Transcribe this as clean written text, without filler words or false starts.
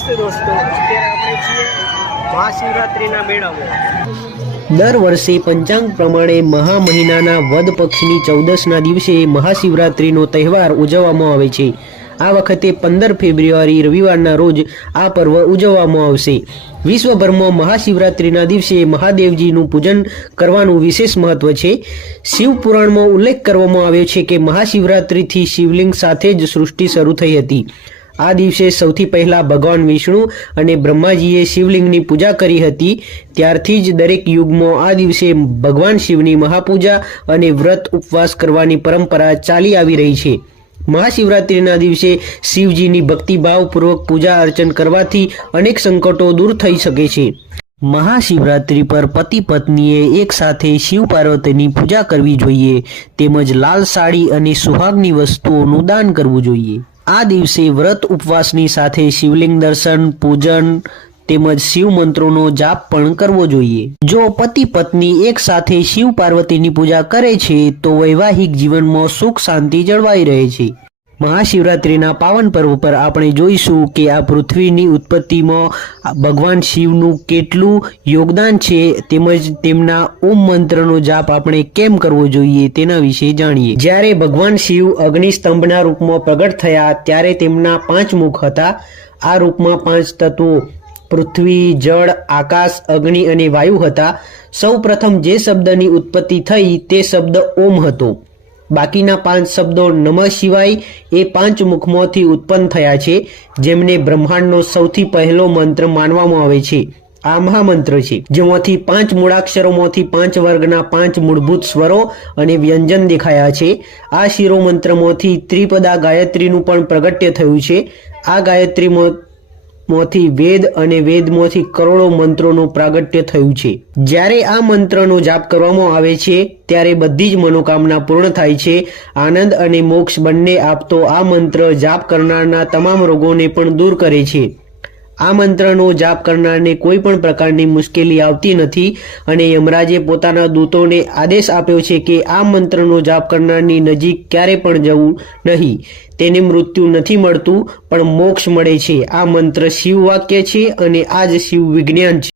નમસ્તે દોસ્તો, અત્યારે આપણે છીએ મહાશિવરાત્રિના મેળામાં। દર વર્ષે પંચાંગ પ્રમાણે મહા મહિનાના વદ પક્ષની 14ના દિવસે મહાશિવરાત્રિનો તહેવાર ઉજવવામાં આવે છે। આ વખતે 15 ફેબ્રુઆરી રવિવારના રોજ આ પર્વ ઉજવવામાં આવશે। વિશ્વભરમાં મહાશિવરાત્રિના દિવસે મહાદેવજીનું પૂજન કરવાનું વિશેષ મહત્વ છે। શિવ પુરાણમાં ઉલ્લેખ કરવામાં આવ્યો છે કે મહાશિવરાત્રિથી શિવલિંગ સાથે જ સૃષ્ટિ શરૂ થઈ હતી। આ દિવસે સૌથી પહેલા ભગવાન વિષ્ણુ અને બ્રહ્માજીએ શિવલિંગની પૂજા કરી હતી। ત્યારથી જ દરેક યુગમાં આ દિવસે ભગવાન શિવની મહાપૂજા અને વ્રત ઉપવાસ કરવાની પરંપરા ચાલી આવી રહી છે। મહાશિવરાત્રિના દિવસે શિવજીની ભક્તિભાવપૂર્વક પૂજા અર્ચન કરવાથી અનેક સંકટો દૂર થઈ શકે છે। મહાશિવરાત્રિ પર પતિ પત્નીએ એક સાથે શિવ પાર્વતીની પૂજા કરવી જોઈએ, તેમજ લાલ સાડી અને સુહાગની વસ્તુઓનું દાન કરવું જોઈએ। આ દિવસે વ્રત ઉપવાસની સાથે શિવલિંગ દર્શન, પૂજન તેમજ શિવ મંત્રોનો જાપ પણ કરવો જોઈએ। જો પતિ પત્ની એક સાથે શિવ પાર્વતીની પૂજા કરે છે તો વૈવાહિક જીવનમાં સુખ શાંતિ જળવાઈ રહે છે। મહાશિવરાત્રિના પાવન પર્વ પર આપણે જોઈશું કે આ પૃથ્વીની ઉત્પત્તિમાં ભગવાન શિવનું કેટલું યોગદાન છે, તેમજ તેમના ઓમ મંત્રનો જાપ આપણે કેમ કરવો જોઈએ તેના વિશે જાણીએ। જ્યારે ભગવાન શિવ અગ્નિસ્તંભના રૂપમાં પ્રગટ થયા ત્યારે તેમના 5 મુખ હતા। આ રૂપમાં 5 તત્વો પૃથ્વી, જળ, આકાશ, અગ્નિ અને વાયુ હતા। સૌ પ્રથમ જે શબ્દની ઉત્પત્તિ થઈ તે શબ્દ ઓમ હતો। બાકીના 5 શબ્દો નમઃ શિવાય એ 5 મુખમાંથી ઉત્પન્ન થયા છે, જેમને બ્રહ્માંડનો સૌથી પહેલો મંત્ર માનવામાં આવે છે। આ મહામંત્ર છે, જેમાંથી 5 મૂળાક્ષરોમાંથી 5 વર્ગના 5 મૂળભૂત સ્વરો અને વ્યંજન દેખાયા છે। આ શિરોમંત્રમાંથી ત્રિપદા ગાયત્રીનું પણ પ્રગટ્ય થયું છે। આ ગાયત્રીમાંથી વેદ અને વેદમાંથી કરોડો મંત્રોનું પ્રાગટ્ય થયું છે। જ્યારે આ મંત્રનો જાપ કરવામાં આવે છે ત્યારે બધી જ મનોકામના પૂર્ણ થાય છે। આનંદ અને મોક્ષ બંને આપતો આ મંત્ર જાપ કરનારના તમામ રોગોને પણ દૂર કરે છે। આ મંત્રનો જાપ કરનારને કોઈ પણ પ્રકારની મુશ્કેલી આવતી નથી અને યમરાજે પોતાના દૂતોને આદેશ આપ્યો છે કે આ મંત્રનો જાપ કરનારની નજીક ક્યારે પણ જવું નહીં। તેને મૃત્યુ નથી મળતું, પણ મોક્ષ મળે છે। આ મંત્ર શિવ વાક્ય છે અને આ જ શિવ વિજ્ઞાન છે।